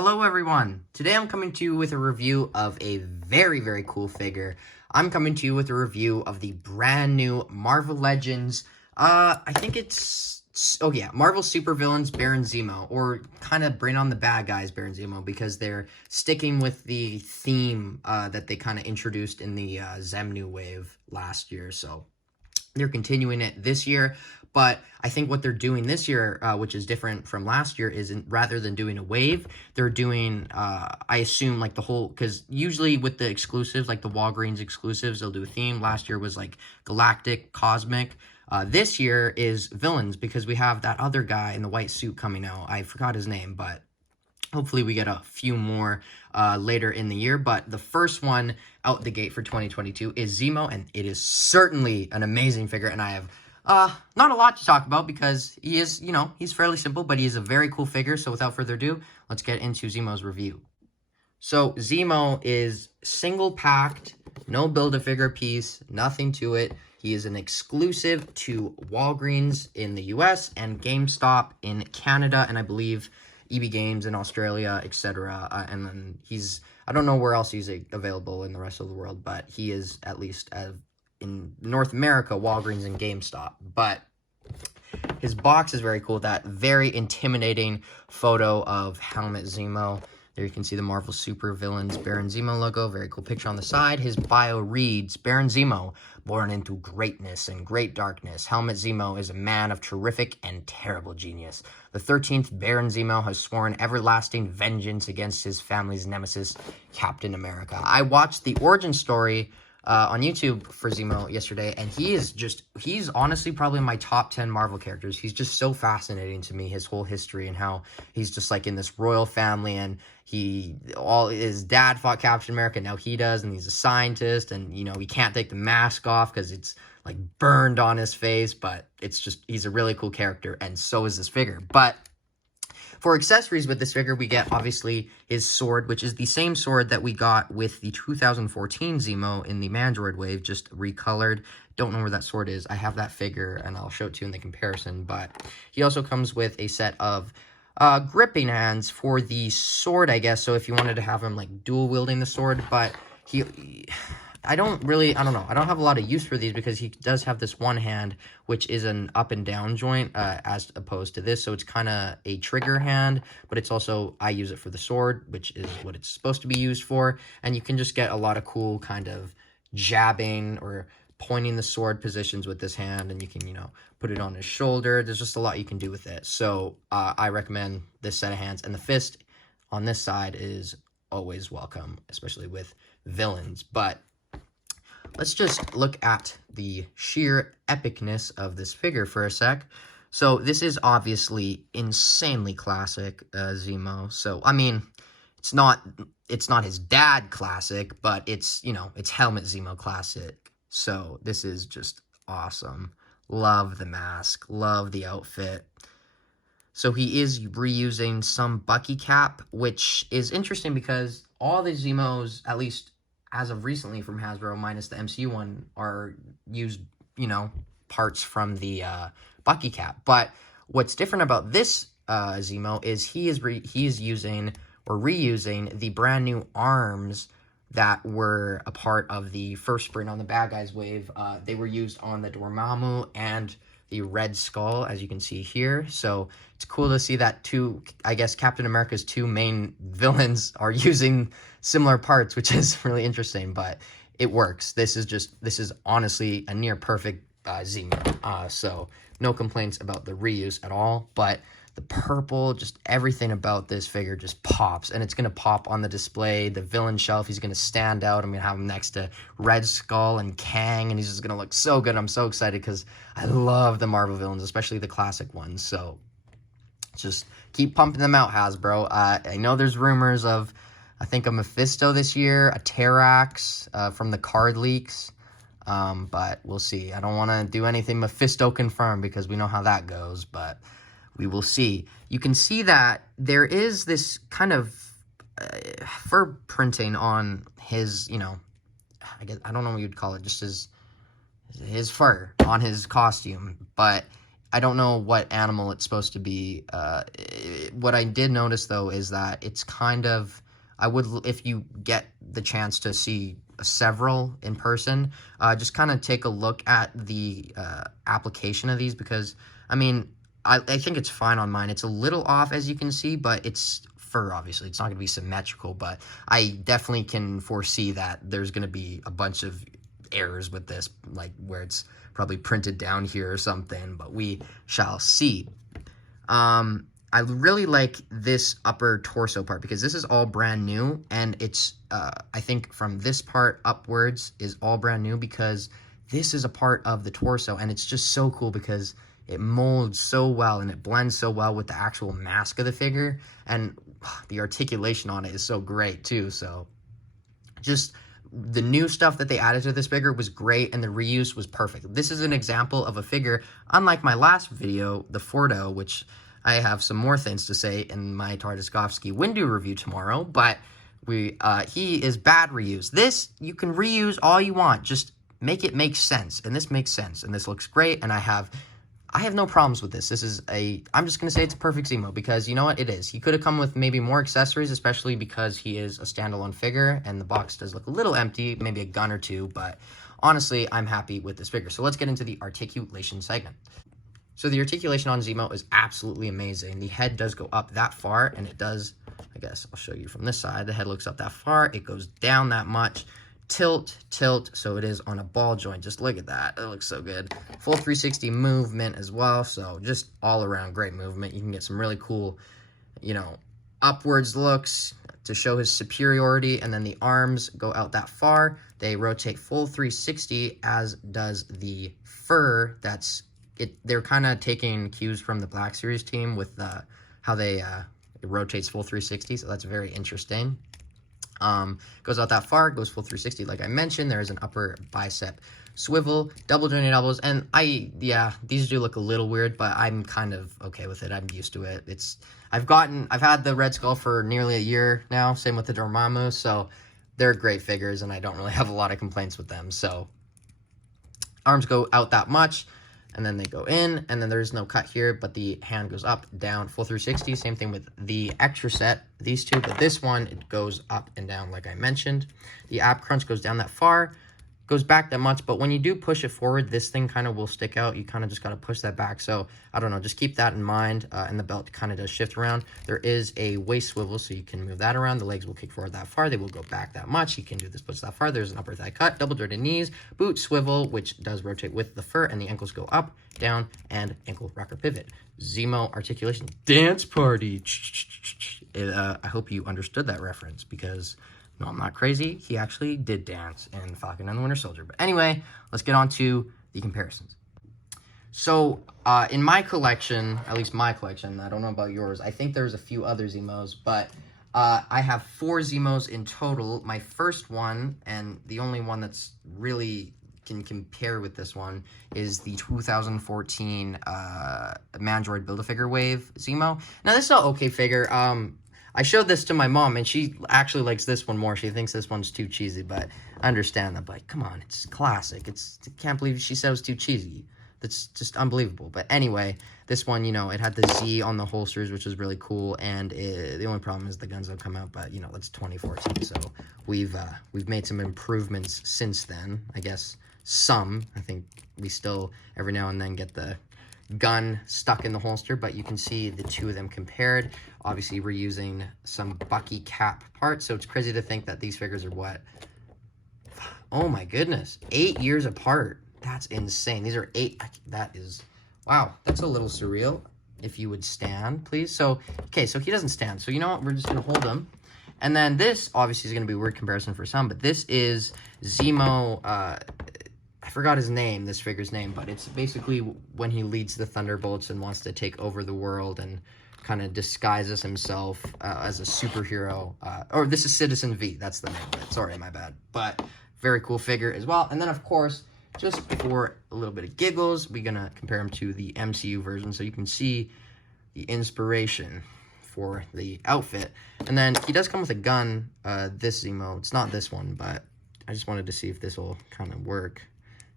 Hello everyone! Today I'm coming to you with a review of a very cool figure. I'm coming to you with a review of the brand new Marvel Legends, I think it's, oh yeah, Marvel Supervillains Baron Zemo, or kind of bring on the bad guys Baron Zemo, because they're sticking with the theme that they kind of introduced in the Zemo wave last year, so they're continuing it this year. But I think what they're doing this year, which is different from last year, is rather than doing a wave, they're doing, I assume, like the whole, because usually with the exclusives, like the Walgreens exclusives, they'll do a theme. Last year was like Galactic, Cosmic. This year is villains, because we have that other guy in the white suit coming out. I forgot his name, but hopefully we get a few more later in the year. But the first one out the gate for 2022 is Zemo, and it is certainly an amazing figure, and I have not a lot to talk about because he is, he's fairly simple, but he is a very cool figure. So without further ado, let's get into Zemo's review. So Zemo is single packed, no Build-A-Figure piece, nothing to it. He is an exclusive to Walgreens in the US and GameStop in Canada, and I believe EB Games in Australia, etc. And then I don't know where else he's available in the rest of the world, but he is at least in North America, Walgreens and GameStop. But his box is very cool. That very intimidating photo of Helmet Zemo. There you can see the Marvel Super Villains Baron Zemo logo. Very cool picture on the side. His bio reads, Baron Zemo, born into greatness and great darkness. Helmet Zemo is a man of terrific and terrible genius. The 13th Baron Zemo has sworn everlasting vengeance against his family's nemesis, Captain America. I watched the origin story on YouTube for Zemo yesterday, and he's honestly probably my top 10 Marvel characters. He's just so fascinating to me, his whole history and how he's just like in this royal family, and his dad fought Captain America, now he does, and he's a scientist, and he can't take the mask off because it's like burned on his face, but he's a really cool character, and so is this figure. But for accessories with this figure, we get, obviously, his sword, which is the same sword that we got with the 2014 Zemo in the Mandroid wave, just recolored. Don't know where that sword is. I have that figure, and I'll show it to you in the comparison. But he also comes with a set of gripping hands for the sword, I guess. So if you wanted to have him, like, dual-wielding the sword. But I don't know. I don't have a lot of use for these because he does have this one hand, which is an up and down joint as opposed to this. So it's kind of a trigger hand, but it's also, I use it for the sword, which is what it's supposed to be used for. And you can just get a lot of cool kind of jabbing or pointing the sword positions with this hand. And you can, put it on his shoulder. There's just a lot you can do with it. So I recommend this set of hands. And the fist on this side is always welcome, especially with villains. But let's just look at the sheer epicness of this figure for a sec. So this is obviously insanely classic Zemo. So I mean, it's not his dad classic, but it's it's Helmet Zemo classic. So this is just awesome. Love the mask, love the outfit. So he is reusing some Bucky cap, which is interesting because all the Zemos, at least as of recently from Hasbro, minus the MCU one, are used, parts from the Bucky cap. But what's different about this Zemo is he is using or reusing the brand new arms that were a part of the first sprint on the Bad Guys wave. They were used on the Dormammu and the Red Skull, as you can see here. So it's cool to see that I guess Captain America's two main villains are using similar parts, which is really interesting, but it works. This is honestly a near perfect Zemo. So no complaints about the reuse at all, but the purple, just everything about this figure just pops, and it's going to pop on the display, the villain shelf. He's going to stand out. I'm going to have him next to Red Skull and Kang, and he's just going to look so good. I'm so excited because I love the Marvel villains, especially the classic ones. So just keep pumping them out, Hasbro. I know there's rumors of, I think, a Mephisto this year, a Terrax from the card leaks, but we'll see. I don't want to do anything Mephisto confirmed because we know how that goes, but we will see. You can see that there is this kind of fur printing on his, I guess, I don't know what you'd call it, just his fur on his costume. But I don't know what animal it's supposed to be. What I did notice, though, is that it's kind of... if you get the chance to see several in person, just kind of take a look at the application of these, because, I mean, I think it's fine on mine. It's a little off, as you can see, but it's fur, obviously. It's not going to be symmetrical, but I definitely can foresee that there's going to be a bunch of errors with this, like where it's probably printed down here or something, but we shall see. I really like this upper torso part, because this is all brand new, and it's, I think from this part upwards is all brand new, because this is a part of the torso, and it's just so cool because it molds so well, and it blends so well with the actual mask of the figure, and the articulation on it is so great too. So just the new stuff that they added to this figure was great, and the reuse was perfect. This is an example of a figure, unlike my last video, the Fordo, which I have some more things to say in my Tartakovsky window review tomorrow, but he is bad reuse. This, you can reuse all you want, just make it make sense, and this makes sense, and this looks great, and I have no problems with this. This is I'm just going to say it's a perfect Zemo, because you know what? It is. He could have come with maybe more accessories, especially because he is a standalone figure, and the box does look a little empty, maybe a gun or two, but honestly, I'm happy with this figure. So let's get into the articulation segment. So the articulation on Zemo is absolutely amazing. The head does go up that far, and it does, I guess I'll show you from this side. The head looks up that far. It goes down that much. Tilt, so it is on a ball joint. Just look at that. It looks so good. Full 360 movement as well, so just all around great movement. You can get some really cool, you know, upwards looks to show his superiority, and then the arms go out that far. They rotate full 360, as does the fur. They're kind of taking cues from the Black Series team with how it rotates full 360, so that's very interesting. Goes out that far, goes full 360 like I mentioned. There is an upper bicep swivel, double jointed elbows, and these do look a little weird, but I'm kind of okay with it. I'm used to it. I've had the Red Skull for nearly a year now, same with the Dormammu, so they're great figures, and I don't really have a lot of complaints with them. So arms go out that much, and then they go in, and then there's no cut here, but the hand goes up, down, full 360. Same thing with the extra set, these two, but this one, it goes up and down like I mentioned. The ab crunch goes down that far, goes back that much, but when you do push it forward, this thing kind of will stick out. You kind of just got to push that back. So I don't know, just keep that in mind. And the belt kind of does shift around. There is a waist swivel, so you can move that around. The legs will kick forward that far. They will go back that much. You can do this push that far. There's an upper thigh cut, double jointed knees, boot swivel, which does rotate with the fur, and the ankles go up, down, and ankle rocker pivot. Zemo articulation dance party. I hope you understood that reference, because no, I'm not crazy. He actually did dance in Falcon and the Winter Soldier. But anyway, let's get on to the comparisons. So, in my collection, at least my collection, I don't know about yours, I think there's a few other Zemos, but I have 4 Zemos in total. My first one, and the only one that's really can compare with this one, is the 2014 Mandroid Build-A-Figure Wave Zemo. Now, this is an okay figure. I showed this to my mom, and she actually likes this one more. She thinks this one's too cheesy, but I understand that. But come on, it's classic. I can't believe she said it was too cheesy. That's just unbelievable. But anyway, this one, you know, it had the Z on the holsters, which is really cool. And the only problem is the guns don't come out. But you know, that's 2014, so we've made some improvements since then. I guess some. I think we still every now and then get the gun stuck in the holster, but you can see the two of them compared. Obviously, we're using some Bucky cap parts, so it's crazy to think that these figures are what? Oh my goodness, 8 years apart. That's insane. These are 8. That is, wow, that's a little surreal. If you would stand, please. So, okay, so he doesn't stand. So, you know what? We're just going to hold him. And then this, obviously, is going to be a weird comparison for some, but this is Zemo. I forgot his name, this figure's name, but it's basically when he leads the Thunderbolts and wants to take over the world and kind of disguises himself as a superhero. Or this is Citizen V, that's the name of it. Sorry, my bad. But very cool figure as well. And then, of course, just for a little bit of giggles, we're going to compare him to the MCU version so you can see the inspiration for the outfit. And then he does come with a gun, this Zemo. It's not this one, but I just wanted to see if this will kind of work.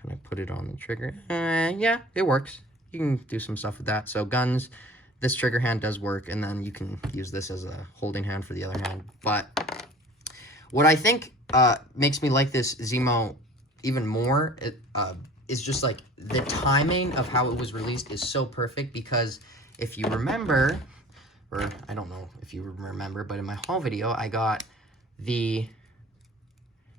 Can I put it on the trigger? Yeah, it works. you can do some stuff with that. So guns, this trigger hand does work, and then you can use this as a holding hand for the other hand. But what I think makes me like this Zemo even more is just like the timing of how it was released is so perfect, because if you remember, or I don't know if you remember, but in my haul video, I got the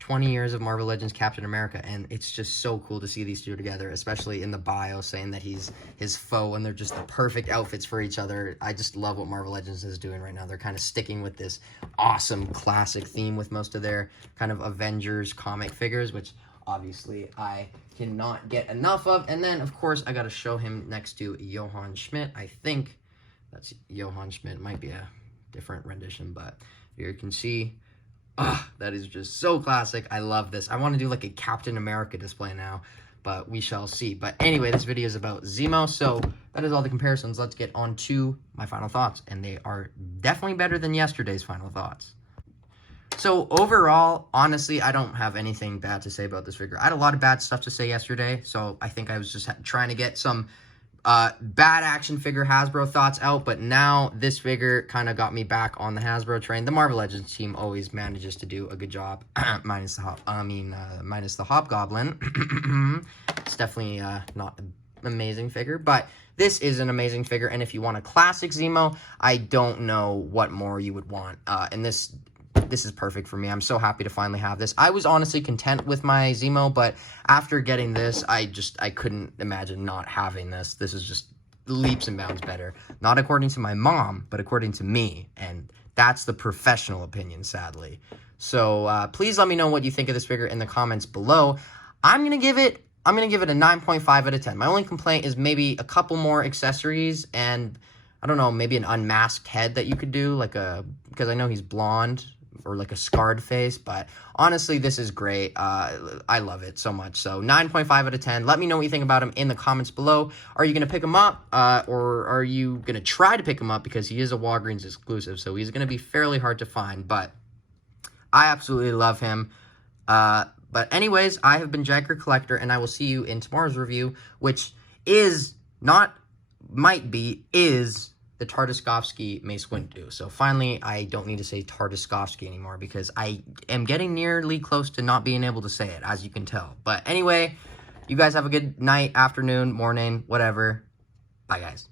20 years of Marvel Legends Captain America, and it's just so cool to see these two together, especially in the bio saying that he's his foe, and they're just the perfect outfits for each other. I just love what Marvel Legends is doing right now. They're kind of sticking with this awesome classic theme with most of their kind of Avengers comic figures, which obviously I cannot get enough of. And then, of course, I got to show him next to Johann Schmidt. I think that's Johann Schmidt. Might be a different rendition, but here you can see, that is just so classic. I love this. I want to do like a Captain America display now, but we shall see. But anyway, this video is about Zemo, so that is all the comparisons. Let's get on to my final thoughts, and they are definitely better than yesterday's final thoughts. So overall, honestly, I don't have anything bad to say about this figure. I had a lot of bad stuff to say yesterday, so I think I was just trying to get some bad action figure Hasbro thoughts out, but now this figure kind of got me back on the Hasbro train. The Marvel Legends team always manages to do a good job, minus the Hobgoblin. It's definitely not an amazing figure, but this is an amazing figure, and if you want a classic Zemo, I don't know what more you would want, and this is perfect for me. I'm so happy to finally have this. I was honestly content with my Zemo, but after getting this, I couldn't imagine not having this. This is just leaps and bounds better. Not according to my mom, but according to me, and that's the professional opinion, sadly. So please let me know what you think of this figure in the comments below. I'm gonna give it a 9.5 out of 10. My only complaint is maybe a couple more accessories, and I don't know, maybe an unmasked head that you could do, because I know he's blonde, or like a scarred face, but honestly, this is great. I love it so much. So 9.5 out of 10. Let me know what you think about him in the comments below. Are you going to pick him up, or are you going to try to pick him up, because he is a Walgreens exclusive, so he's going to be fairly hard to find, but I absolutely love him. But anyways, I have been Jagger Collector, and I will see you in tomorrow's review, which is the Tartakovsky Mace Windu. So finally, I don't need to say Tartakovsky anymore, because I am getting nearly close to not being able to say it, as you can tell. But anyway, you guys have a good night, afternoon, morning, whatever. Bye, guys.